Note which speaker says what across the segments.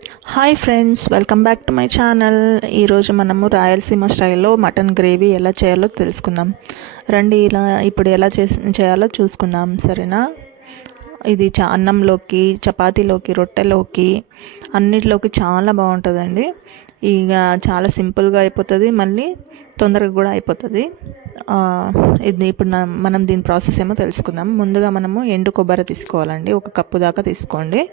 Speaker 1: Hi friends welcome back to my channel ఈరోజు మనము రాయలసీమ స్టైల్లో మటన్ గ్రేవీ ఎలా చేయాలో తెలుసుకుందాం. రండి ఇలా ఇప్పుడు ఎలా చేయాలో చూసుకుందాం. సరేనా? ఇది చా అన్నంలోకి చపాతీలోకి రొట్టెలోకి అన్నిటిలోకి చాలా బాగుంటుందండి. ఇక చాలా సింపుల్గా అయిపోతుంది. మళ్ళీ తొందరగా కూడా అయిపోతుంది. ఇది ఇప్పుడు మనం దీని ప్రాసెస్ ఏమో తెలుసుకుందాం. ముందుగా మనము ఎండు కొబ్బరి తీసుకోవాలండి. ఒక కప్పు దాకా తీసుకోండి.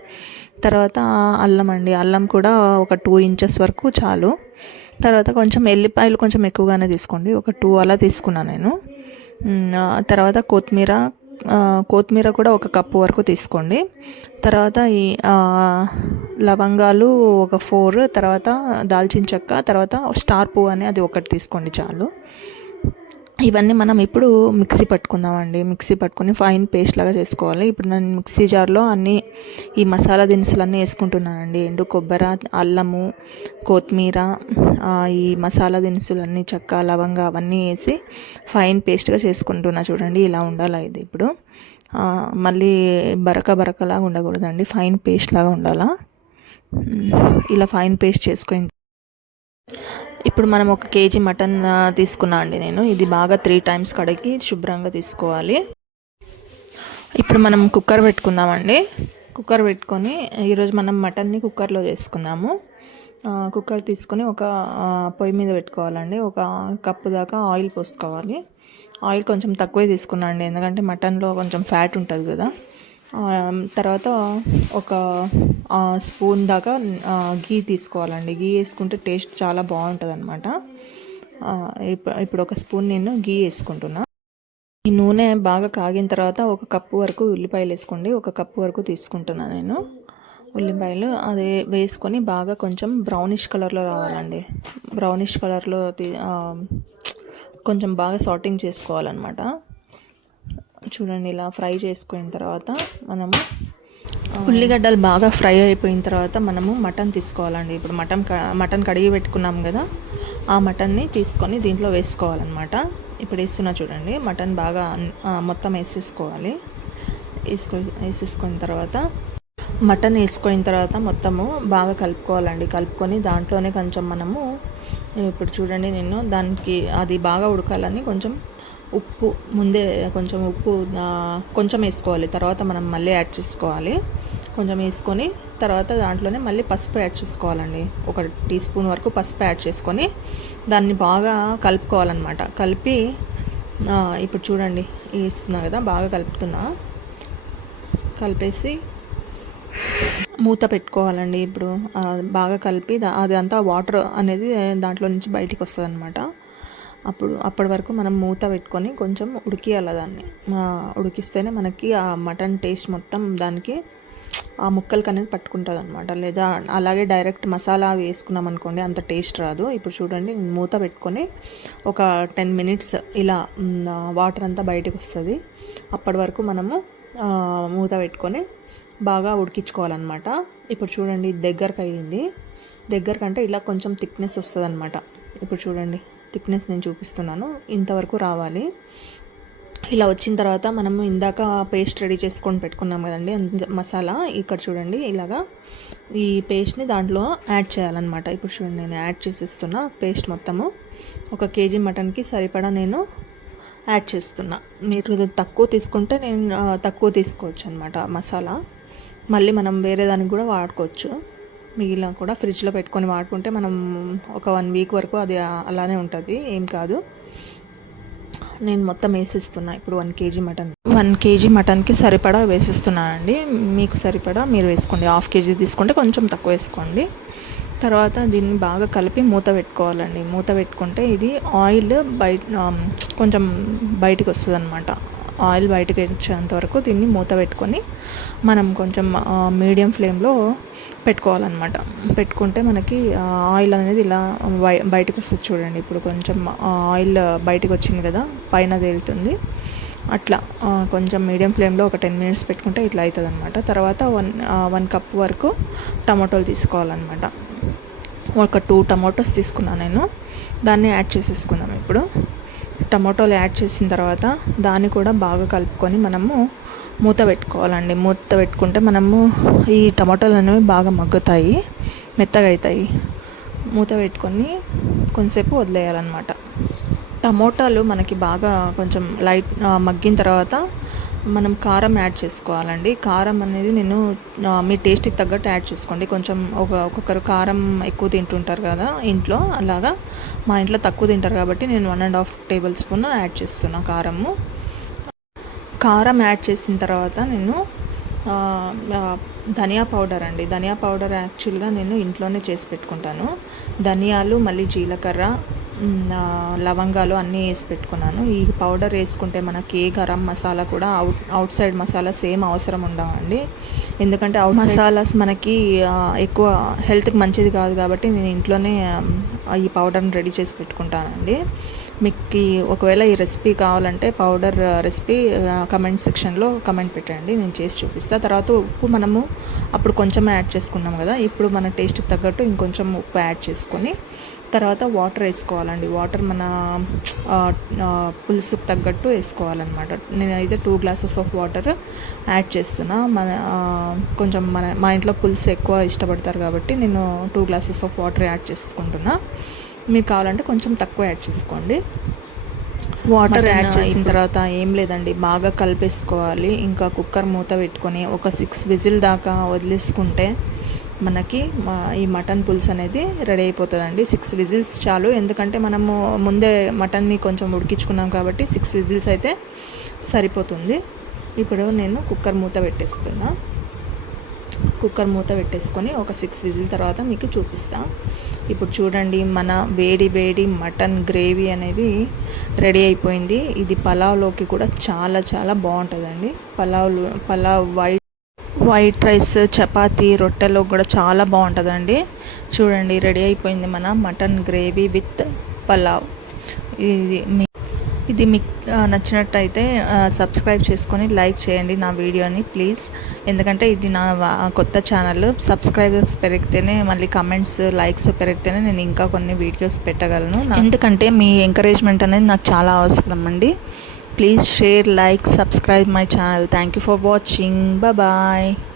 Speaker 1: తర్వాత అల్లం అండి. అల్లం కూడా ఒక టూ ఇంచెస్ వరకు చాలు. తర్వాత కొంచెం ఎల్లిపాయలు కొంచెం ఎక్కువగానే తీసుకోండి. ఒక టూ అలా తీసుకున్నాను నేను. తర్వాత కొత్తిమీర కొత్తిమీర కూడా ఒక కప్పు వరకు తీసుకోండి. తర్వాత ఈ లవంగాలు ఒక ఫోర్ తర్వాత దాల్చిన చెక్క తర్వాత స్టార్ పువ్వు అని అది ఒకటి తీసుకోండి చాలు. ఇవన్నీ మనం ఇప్పుడు మిక్సీ పట్టుకుందామండి. మిక్సీ పట్టుకొని ఫైన్ పేస్ట్ లాగా చేసుకోవాలి. ఇప్పుడు నేను మిక్సీ జార్లో అన్నీ ఈ మసాలా దినుసులు అన్నీ వేసుకుంటున్నానండి. ఎండు కొబ్బరి అల్లము కొత్తిమీర ఈ మసాలా దినుసులు అన్నీ చెక్క లవంగ అవన్నీ వేసి ఫైన్ పేస్ట్గా చేసుకుంటున్నా చూడండి. ఇలా ఉండాలి ఇది ఇప్పుడు. మళ్ళీ బరక బరకలాగా ఉండకూడదండి. ఫైన్ పేస్ట్ లాగా ఉండాలా. ఇలా ఫైన్ పేస్ట్ చేసుకొని ఇప్పుడు మనం ఒక కేజీ మటన్ తీసుకున్నా అండి నేను. ఇది బాగా త్రీ టైమ్స్ కడిగి శుభ్రంగా తీసుకోవాలి. ఇప్పుడు మనం కుక్కర్ పెట్టుకుందామండి. కుక్కర్ పెట్టుకొని ఈరోజు మనం మటన్ని కుక్కర్లో చేసుకుందాము. కుక్కర్ తీసుకొని ఒక పొయ్యి మీద పెట్టుకోవాలండి. ఒక కప్పు దాకా ఆయిల్ పోసుకోవాలి. ఆయిల్ కొంచెం తక్కువే తీసుకున్నాండి ఎందుకంటే మటన్లో కొంచెం ఫ్యాట్ ఉంటుంది కదా. తర్వాత ఒక స్పూన్ దాకా గీ తీసుకోవాలండి. గీ వేసుకుంటే టేస్ట్ చాలా బాగుంటుంది అనమాట ఇప్పుడు ఒక స్పూన్ నేను గీ వేసుకుంటున్నా. ఈ నూనె బాగా కాగిన తర్వాత ఒక కప్పు వరకు ఉల్లిపాయలు వేసుకోండి. ఒక కప్పు వరకు తీసుకుంటున్నా నేను ఉల్లిపాయలు. అది వేసుకొని బాగా కొంచెం బ్రౌనిష్ కలర్లో రావాలండి. బ్రౌనిష్ కలర్లో కొంచెం బాగా సార్టింగ్ చేసుకోవాలన్నమాట. చూడండి ఇలా ఫ్రై చేసుకున్న తర్వాత మనము ఉల్లిగడ్డలు బాగా ఫ్రై అయిపోయిన తర్వాత మనము మటన్ తీసుకోవాలండి. ఇప్పుడు మటన్ క- మటన్ కడిగి పెట్టుకున్నాం కదా ఆ మటన్ని తీసుకొని దీంట్లో వేసుకోవాలన్నమాట. ఇప్పుడు వేస్తున్నా చూడండి మటన్ బాగా మొత్తం వేసేసుకోవాలి. వేసుకో వేసేసుకున్న తర్వాత మటన్ వేసుకున్న తర్వాత మొత్తము బాగా కలుపుకోవాలండి. కలుపుకొని దాంట్లోనే కొంచెం మనము ఇప్పుడు చూడండి నేను దానికి అది బాగా ఉడకాలని కొంచెం ఉప్పు ముందే కొంచెం ఉప్పు కొంచెం వేసుకోవాలి. తర్వాత మనం మళ్ళీ యాడ్ చేసుకోవాలి. కొంచెం వేసుకొని తర్వాత దాంట్లోనే మళ్ళీ పసుపు యాడ్ చేసుకోవాలండి. ఒక టీ స్పూన్ వరకు పసుపు యాడ్ చేసుకొని దాన్ని బాగా కలుపుకోవాలన్నమాట. కలిపి ఇప్పుడు చూడండి వేస్తున్నా కదా బాగా కలుపుతున్నా. కలిపేసి మూత పెట్టుకోవాలండి ఇప్పుడు. బాగా కలిపి అదంతా వాటర్ అనేది దాంట్లో నుంచి బయటికి వస్తుంది అనమాట అప్పుడు అప్పటి వరకు మనం మూత పెట్టుకొని కొంచెం ఉడికియాలి దాన్ని. ఉడికిస్తేనే మనకి ఆ మటన్ టేస్ట్ మొత్తం దానికి ఆ ముక్కలకి అనేది పట్టుకుంటుంది అనమాట లేదా అలాగే డైరెక్ట్ మసాలా వేసుకున్నాం అనుకోండి అంత టేస్ట్ రాదు. ఇప్పుడు చూడండి మూత పెట్టుకొని ఒక టెన్ మినిట్స్ ఇలా వాటర్ అంతా బయటకు వస్తుంది. అప్పటి వరకు మనము మూత పెట్టుకొని బాగా ఉడికించుకోవాలన్నమాట. ఇప్పుడు చూడండి దగ్గరకు అయ్యింది దగ్గరకంటే ఇలా కొంచెం థిక్నెస్ వస్తుంది అనమాట ఇప్పుడు చూడండి థిక్నెస్ నేను చూపిస్తున్నాను. ఇంతవరకు రావాలి. ఇలా వచ్చిన తర్వాత మనము ఇందాక పేస్ట్ రెడీ చేసుకొని పెట్టుకున్నాం కదండి అంత మసాలా. ఇక్కడ చూడండి ఇలాగా ఈ పేస్ట్ని దాంట్లో యాడ్ చేయాలన్నమాట. ఇప్పుడు చూడండి నేను యాడ్ చేసేస్తున్నా పేస్ట్ మొత్తము. ఒక కేజీ మటన్కి సరిపడా నేను యాడ్ చేస్తున్నా. మీరు తక్కువ తీసుకుంటే నేను తక్కువ తీసుకోవచ్చు అనమాట మసాలా. మళ్ళీ మనం వేరే దానికి కూడా వాడుకోవచ్చు. మిగిలిన కూడా ఫ్రిడ్జ్లో పెట్టుకొని వాడుకుంటే మనం ఒక వన్ వీక్ వరకు అది అలానే ఉంటుంది. ఏం కాదు. నేను మొత్తం వేసిస్తున్నా. ఇప్పుడు one KG mutton one KG మటన్కి సరిపడా వేసిస్తున్నానండి. మీకు సరిపడా మీరు వేసుకోండి. హాఫ్ కేజీ తీసుకుంటే కొంచెం తక్కువ వేసుకోండి. తర్వాత దీన్ని బాగా కలిపి మూత పెట్టుకోవాలండి. మూత పెట్టుకుంటే ఇది ఆయిల్ బయట కొంచెం బయటకు వస్తుంది అనమాట ఆయిల్ బయటకు వచ్చేంత వరకు దీన్ని మూత పెట్టుకొని మనం కొంచెం మీడియం ఫ్లేమ్లో పెట్టుకోవాలన్నమాట. పెట్టుకుంటే మనకి ఆయిల్ అనేది ఇలా బయటకు వస్తుంది చూడండి. ఇప్పుడు కొంచెం ఆయిల్ బయటకు వచ్చింది కదా పైన తేలుతుంది. అట్లా కొంచెం మీడియం ఫ్లేమ్లో ఒక టెన్ మినిట్స్ పెట్టుకుంటే ఇట్లా అవుతుంది అనమాట తర్వాత వన్ వన్ కప్ వరకు టమాటోలు తీసుకోవాలన్నమాట. ఒక టూ టమాటోస్ తీసుకున్నాను నేను. దాన్ని యాడ్ చేసేసుకుందాం ఇప్పుడు. టమాటోలు యాడ్ చేసిన తర్వాత దాన్ని కూడా బాగా కలుపుకొని మనము మూత పెట్టుకోవాలండి. మూత పెట్టుకుంటే మనము ఈ టమాటోలు అనేవి బాగా మగ్గుతాయి మెత్తగా అవుతాయి మూత పెట్టుకొని కొంతసేపు వదిలేయాలన్నమాట. టమోటాలు మనకి బాగా కొంచెం లైట్ మగ్గిన తర్వాత మనం కారం యాడ్ చేసుకోవాలండి. కారం అనేది నేను మీ టేస్ట్కి తగ్గట్టు యాడ్ చేసుకోండి. కొంచెం ఒక ఒక్కొక్కరు కారం ఎక్కువ తింటుంటారు కదా ఇంట్లో అలాగా మా ఇంట్లో తక్కువ తింటారు కాబట్టి నేను one and half tablespoon add చేస్తున్నా కారము. కారం యాడ్ చేసిన తర్వాత నేను ధనియా పౌడర్ అండి. ధనియా పౌడర్ యాక్చువల్గా నేను ఇంట్లోనే చేసి పెట్టుకుంటాను. ధనియాలు మళ్ళీ జీలకర్ర లవంగాలు అన్నీ వేసి పెట్టుకున్నాను. ఈ పౌడర్ వేసుకుంటే మనకి ఏ గరం మసాలా కూడా out outside masala same అవసరం ఉండవండి. ఎందుకంటే అవుట్ మసాలాస్ మనకి ఎక్కువ హెల్త్కి మంచిది కాదు కాబట్టి నేను ఇంట్లోనే ఈ పౌడర్ని రెడీ చేసి పెట్టుకుంటానండి. మీకు ఒకవేళ ఈ రెసిపీ కావాలంటే పౌడర్ రెసిపీ కమెంట్ సెక్షన్లో కమెంట్ పెట్టండి. నేను చేసి చూపిస్తా. తర్వాత ఉప్పు మనము అప్పుడు కొంచెం యాడ్ చేసుకున్నాం కదా. ఇప్పుడు మన టేస్ట్కి తగ్గట్టు ఇంకొంచెం ఉప్పు యాడ్ చేసుకొని తర్వాత వాటర్ వేసుకోవాలండి. వాటర్ మన పులుసుకు తగ్గట్టు వేసుకోవాలన్నమాట. నేను అయితే two glasses of water add చేస్తున్నా. మన కొంచెం మన మా ఇంట్లో పులుసు ఎక్కువ ఇష్టపడతారు కాబట్టి నేను two glasses of water add చేసుకుంటున్నా. మీకు కావాలంటే కొంచెం తక్కువ యాడ్ చేసుకోండి. వాటర్ యాడ్ చేసిన తర్వాత ఏం లేదండి. బాగా కలిపేసుకోవాలి. ఇంకా కుక్కర్ మూత పెట్టుకొని ఒక సిక్స్ విజిల్ దాకా వదిలేసుకుంటే మనకి ఈ మటన్ పులుసు అనేది రెడీ అయిపోతుందండి. సిక్స్ విజిల్స్ చాలు. ఎందుకంటే మనము ముందే మటన్ని కొంచెం ఉడికించుకున్నాం కాబట్టి సిక్స్ విజిల్స్ అయితే సరిపోతుంది. ఇప్పుడు నేను కుక్కర్ మూత పెట్టేస్తున్నా. కుక్కర్ మూత పెట్టేసుకొని ఒక సిక్స్ విజిల్ తర్వాత మీకు చూపిస్తా. ఇప్పుడు చూడండి మన వేడి వేడి మటన్ గ్రేవీ అనేది రెడీ అయిపోయింది. ఇది పలావ్లోకి కూడా చాలా చాలా బాగుంటుందండి. Pulao pulao white white rice chapati రొట్టెలో కూడా చాలా బాగుంటుందండి. చూడండి రెడీ అయిపోయింది మన మటన్ గ్రేవీ విత్ పలావ్. ఇది మీ ఇది మీకు నచ్చినట్టయితే సబ్స్క్రైబ్ చేసుకొని లైక్ చేయండి నా వీడియోని ప్లీజ్. ఎందుకంటే ఇది నా కొత్త ఛానల్. సబ్స్క్రైబర్స్ పెరిగితేనే మళ్ళీ కమెంట్స్ లైక్స్ పెరిగితేనే నేను ఇంకా కొన్ని వీడియోస్ పెట్టగలను. ఎందుకంటే మీ ఎంకరేజ్మెంట్ అనేది నాకు చాలా అవసరం అండి. Please share, like, subscribe my channel. Thank you for watching. Bye bye.